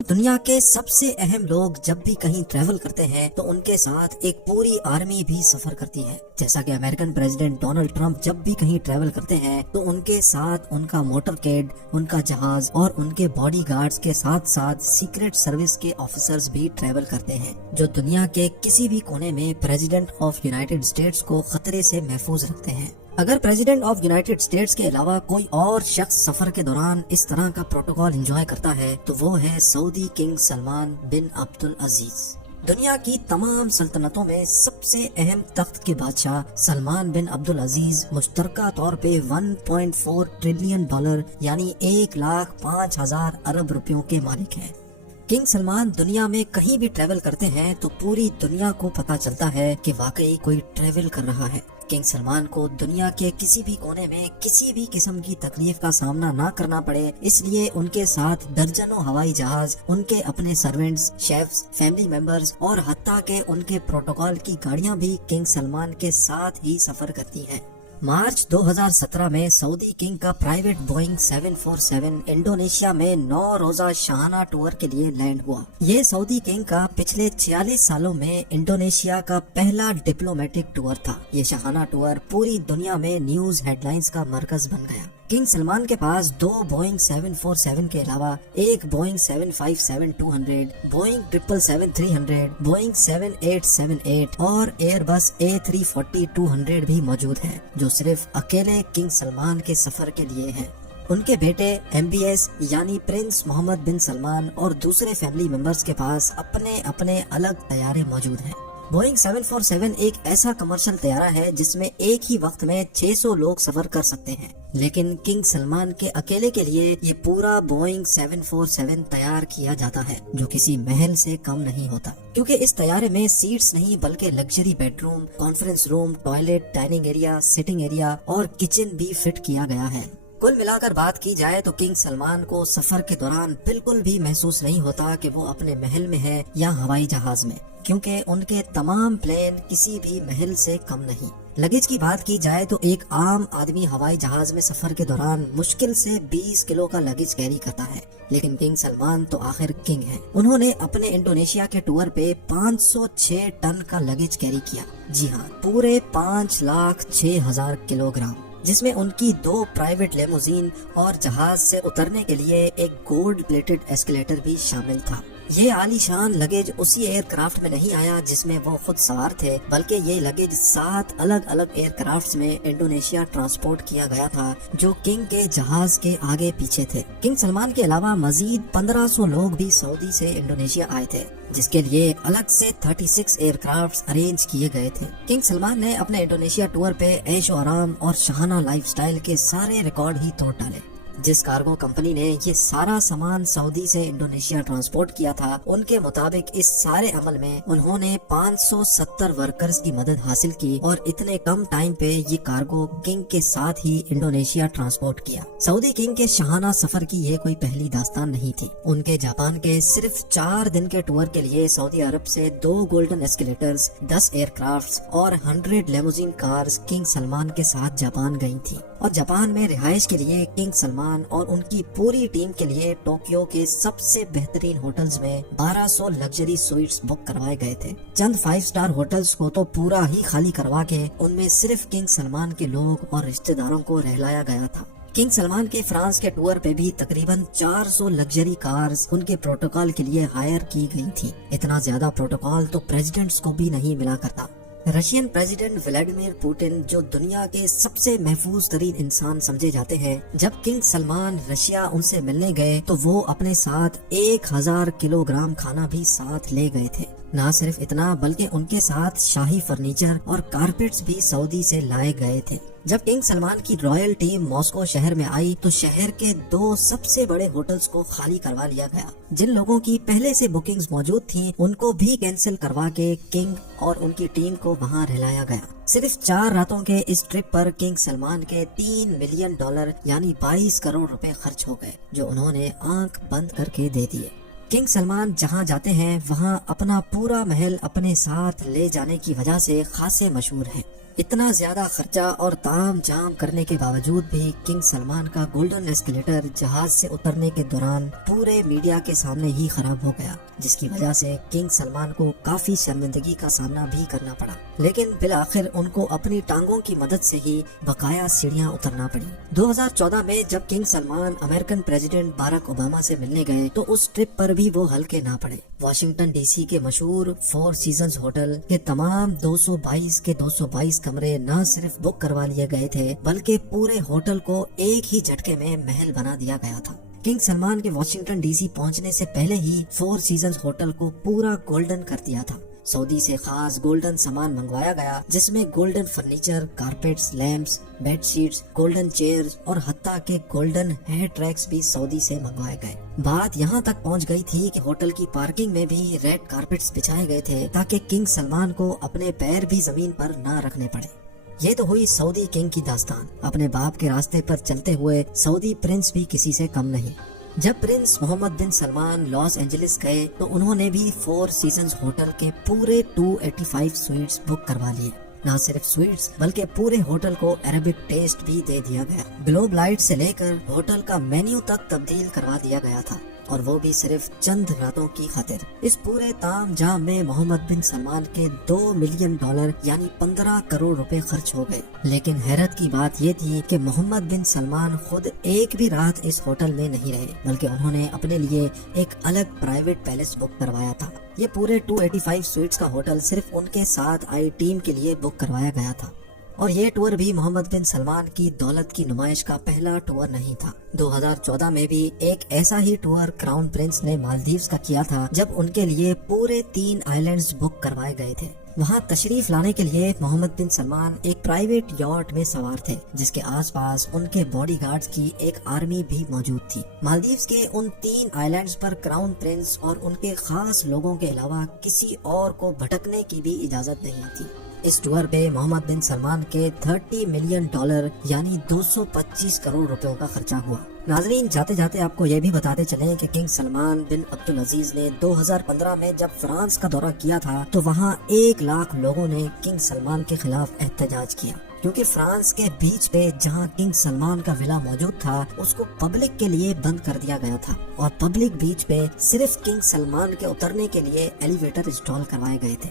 دنیا کے سب سے اہم لوگ جب بھی کہیں ٹریول کرتے ہیں تو ان کے ساتھ ایک پوری آرمی بھی سفر کرتی ہے. جیسا کہ امریکن پریزیڈنٹ ڈونلڈ ٹرمپ جب بھی کہیں ٹریول کرتے ہیں تو ان کے ساتھ ان کا موٹر کیڈ، ان کا جہاز اور ان کے باڈی گارڈز کے ساتھ ساتھ سیکرٹ سروس کے آفیسرز بھی ٹریول کرتے ہیں، جو دنیا کے کسی بھی کونے میں پریزیڈنٹ آف یونائیٹڈ اسٹیٹس کو خطرے سے محفوظ رکھتے ہیں. اگر پریزیڈنٹ آف یونائیٹڈ اسٹیٹس کے علاوہ کوئی اور شخص سفر کے دوران اس طرح کا پروٹوکول انجوائے کرتا ہے تو وہ ہے سعودی کنگ سلمان بن عبدالعزیز. دنیا کی تمام سلطنتوں میں سب سے اہم تخت کے بادشاہ سلمان بن عبدالعزیز مشترکہ طور پہ 1.4 ٹریلین ڈالر یعنی 1,05,000 ارب روپیوں کے مالک ہیں. کنگ سلمان دنیا میں کہیں بھی ٹریول کرتے ہیں تو پوری دنیا کو پتہ چلتا ہے کہ واقعی کوئی ٹریول کر رہا ہے. کنگ سلمان کو دنیا کے کسی بھی کونے میں کسی بھی قسم کی تکلیف کا سامنا نہ کرنا پڑے، اس لیے ان کے ساتھ درجنوں ہوائی جہاز، ان کے اپنے سرونٹس، شیفز، فیملی ممبرز اور حتیٰ کہ ان کے پروٹوکول کی گاڑیاں بھی کنگ سلمان کے ساتھ ہی سفر کرتی ہیں. مارچ 2017 میں سعودی کنگ کا پرائیویٹ بوئنگ 747 انڈونیشیا میں 9 روزہ شاہانہ ٹور کے لیے لینڈ ہوا. یہ سعودی کنگ کا پچھلے 46 سالوں میں انڈونیشیا کا پہلا ڈپلومیٹک ٹور تھا. یہ شاہانہ ٹور پوری دنیا میں نیوز ہیڈ لائنز کا مرکز بن گیا. کنگ سلمان کے پاس 2 بوئنگ 747 کے علاوہ ایک بوئنگ 757-200، بوئنگ 777-300، بوئنگ 7878 اور ایئر بس A340-200 بھی موجود ہیں، جو صرف اکیلے کنگ سلمان کے سفر کے لیے ہیں. ان کے بیٹے MBS یعنی پرنس محمد بن سلمان اور دوسرے فیملی ممبرز کے پاس اپنے اپنے الگ طیارے موجود ہیں. بوئنگ 747 ایک ایسا کمرشل طیارہ ہے جس میں ایک ہی وقت میں 600 لوگ سفر کر سکتے ہیں، لیکن کنگ سلمان کے اکیلے کے لیے یہ پورا بوئنگ 747 تیار کیا جاتا ہے، جو کسی محل سے کم نہیں ہوتا، کیونکہ اس طیارے میں سیٹس نہیں بلکہ luxury bedroom, conference room, toilet, dining area, sitting area اور کچن بھی فٹ کیا گیا ہے. کل ملا کر بات کی جائے تو کنگ سلمان کو سفر کے دوران بالکل بھی محسوس نہیں ہوتا کہ وہ اپنے محل میں ہے یا ہوائی جہاز میں، کیونکہ ان کے تمام پلین کسی بھی محل سے کم نہیں. لگیج کی بات کی جائے تو ایک عام آدمی ہوائی جہاز میں سفر کے دوران مشکل سے 20 کلو کا لگیج کیری کرتا ہے، لیکن کنگ سلمان تو آخر کنگ ہیں. انہوں نے اپنے انڈونیشیا کے ٹور پہ 506 ٹن کا لگیج کیری کیا. جی ہاں، پورے 5,06,000 کلو گرام، جس میں ان کی 2 پرائیویٹ لیموزین اور جہاز سے اترنے کے لیے ایک گولڈ پلیٹڈ ایسکیلیٹر بھی شامل تھا. یہ عالی شان لگیج اسی ایئر کرافٹ میں نہیں آیا جس میں وہ خود سوار تھے، بلکہ یہ لگیج 7 الگ الگ ایئر کرافٹس میں انڈونیشیا ٹرانسپورٹ کیا گیا تھا، جو کنگ کے جہاز کے آگے پیچھے تھے. کنگ سلمان کے علاوہ مزید 1500 لوگ بھی سعودی سے انڈونیشیا آئے تھے، جس کے لیے الگ سے 36 ایئر کرافٹس ارینج کیے گئے تھے. کنگ سلمان نے اپنے انڈونیشیا ٹور پہ عیش و آرام اور شاہانہ لائف سٹائل کے سارے ریکارڈ ہی توڑ ڈالے. جس کارگو کمپنی نے یہ سارا سامان سعودی سے انڈونیشیا ٹرانسپورٹ کیا تھا، ان کے مطابق اس سارے عمل میں انہوں نے 570 ورکرز کی مدد حاصل کی اور اتنے کم ٹائم پہ یہ کارگو کنگ کے ساتھ ہی انڈونیشیا ٹرانسپورٹ کیا. سعودی کنگ کے شاہانہ سفر کی یہ کوئی پہلی داستان نہیں تھی. ان کے جاپان کے صرف 4 دن کے ٹور کے لیے سعودی عرب سے 2 گولڈن ایسکیلیٹرز، 10 ایئر کرافٹس اور 100 لیموزین کارز کنگ سلمان کے ساتھ جاپان گئی تھی، اور جاپان میں رہائش کے لیے کنگ سلمان اور ان کی پوری ٹیم کے لیے ٹوکیو کے سب سے بہترین ہوٹلز میں 1200 لگژری سوئٹس بک کروائے گئے تھے. چند 5 سٹار ہوٹلز کو تو پورا ہی خالی کروا کے ان میں صرف کنگ سلمان کے لوگ اور رشتہ داروں کو رہلایا گیا تھا. کنگ سلمان کے فرانس کے ٹور پہ بھی تقریباً 400 لگژری کارز ان کے پروٹوکول کے لیے ہائر کی گئی تھی. اتنا زیادہ پروٹوکول تو پریزیڈنٹس کو بھی نہیں ملا کرتا. رشین پریزیڈنٹ ولادیمیر پوٹن، جو دنیا کے سب سے محفوظ ترین انسان سمجھے جاتے ہیں، جب کنگ سلمان رشیا ان سے ملنے گئے تو وہ اپنے ساتھ 1000 کلو گرام کھانا بھی ساتھ لے گئے تھے. نہ صرف اتنا بلکہ ان کے ساتھ شاہی فرنیچر اور کارپیٹس بھی سعودی سے لائے گئے تھے. جب کنگ سلمان کی رائل ٹیم ماسکو شہر میں آئی تو شہر کے 2 سب سے بڑے ہوٹلز کو خالی کروا لیا گیا. جن لوگوں کی پہلے سے بکنگز موجود تھیں ان کو بھی کینسل کروا کے کنگ اور ان کی ٹیم کو وہاں رہلایا گیا. صرف 4 راتوں کے اس ٹرپ پر کنگ سلمان کے $3 ملین یعنی 22 کروڑ روپے خرچ ہو گئے، جو انہوں نے آنکھ بند کر کے دے دیے. کنگ سلمان جہاں جاتے ہیں وہاں اپنا پورا محل اپنے ساتھ لے جانے کی وجہ سے خاصے مشہور ہیں. اتنا زیادہ خرچہ اور تام جام کرنے کے باوجود بھی کنگ سلمان کا گولڈن ایسکیلیٹر جہاز سے اترنے کے دوران پورے میڈیا کے سامنے ہی خراب ہو گیا، جس کی وجہ سے کنگ سلمان کو کافی شرمندگی کا سامنا بھی کرنا پڑا، لیکن بالآخر ان کو اپنی ٹانگوں کی مدد سے ہی بقایا سیڑھیاں اترنا پڑی۔ 2014 میں جب king Salman American president Barack Obama سے ملنے گئے تو اس ٹرپ پر بھی وہ ہلکے نہ پڑے۔ واشنگٹن ڈی سی کے مشہور فور سیزنز ہوٹل کے تمام 222 کے 222 کمرے نہ صرف بک کروا لیے گئے تھے بلکہ پورے ہوٹل کو ایک ہی جھٹکے میں محل بنا دیا گیا تھا۔ کنگ سلمان کے واشنگٹن ڈی سی پہنچنے سے پہلے ہی فور سیزنز ہوٹل کو پورا گولڈن کر دیا تھا۔ سعودی سے خاص گولڈن سامان منگوایا گیا، جس میں golden furniture, carpets, lamps, bed sheets, golden chairs اور حتیٰ کہ گولڈن ہیئر ٹریکس بھی سعودی سے منگوائے گئے۔ بات یہاں تک پہنچ گئی تھی کہ ہوٹل کی پارکنگ میں بھی ریڈ کارپیٹس بچھائے گئے تھے تاکہ کنگ سلمان کو اپنے پیر بھی زمین پر نہ رکھنے پڑے۔ یہ تو ہوئی سعودی کنگ کی داستان۔ اپنے باپ کے راستے پر چلتے ہوئے سعودی پرنس بھی کسی سے کم نہیں۔ جب پرنس محمد بن سلمان لاس اینجلس گئے تو انہوں نے بھی فور سیزنز ہوٹل کے پورے 285 سویٹس بک کروا لیے۔ نہ صرف سویٹس بلکہ پورے ہوٹل کو عربک ٹیسٹ بھی دے دیا گیا۔ گلوب لائٹ سے لے کر ہوٹل کا مینیو تک تبدیل کروا دیا گیا تھا، اور وہ بھی صرف چند راتوں کی خاطر۔ اس پورے تام جام میں محمد بن سلمان کے $2 ملین یعنی 15 کروڑ روپے خرچ ہو گئے۔ لیکن حیرت کی بات یہ تھی کہ محمد بن سلمان خود ایک بھی رات اس ہوٹل میں نہیں رہے، بلکہ انہوں نے اپنے لیے ایک الگ پرائیویٹ پیلس بک کروایا تھا۔ یہ پورے 285 سویٹس کا ہوٹل صرف ان کے ساتھ آئی ٹیم کے لیے بک کروایا گیا تھا۔ اور یہ ٹور بھی محمد بن سلمان کی دولت کی نمائش کا پہلا ٹور نہیں تھا۔ 2014 میں بھی ایک ایسا ہی ٹور کراؤن پرنس نے مالدیوز کا کیا تھا، جب ان کے لیے پورے 3 آئیلینڈز بک کروائے گئے تھے۔ وہاں تشریف لانے کے لیے محمد بن سلمان ایک پرائیویٹ یاٹ میں سوار تھے، جس کے آس پاس ان کے باڈی گارڈز کی ایک آرمی بھی موجود تھی۔ مالدیوز کے ان 3 آئیلینڈز پر کراؤن پرنس اور ان کے خاص لوگوں کے علاوہ کسی اور کو بھٹکنے کی بھی اجازت نہیں تھی۔ اس ٹور پہ محمد بن سلمان کے $30 ملین یعنی 225 کروڑ روپے کا خرچہ ہوا۔ ناظرین، جاتے جاتے آپ کو یہ بھی بتاتے چلیں کہ کنگ سلمان بن عبدالعزیز نے 2015 میں جب فرانس کا دورہ کیا تھا تو وہاں 1 لاکھ لوگوں نے کنگ سلمان کے خلاف احتجاج کیا، کیونکہ فرانس کے بیچ پہ جہاں کنگ سلمان کا ولا موجود تھا اس کو پبلک کے لیے بند کر دیا گیا تھا، اور پبلک بیچ پہ صرف کنگ سلمان کے اترنے کے لیے ایلیویٹر انسٹال کروائے گئے تھے۔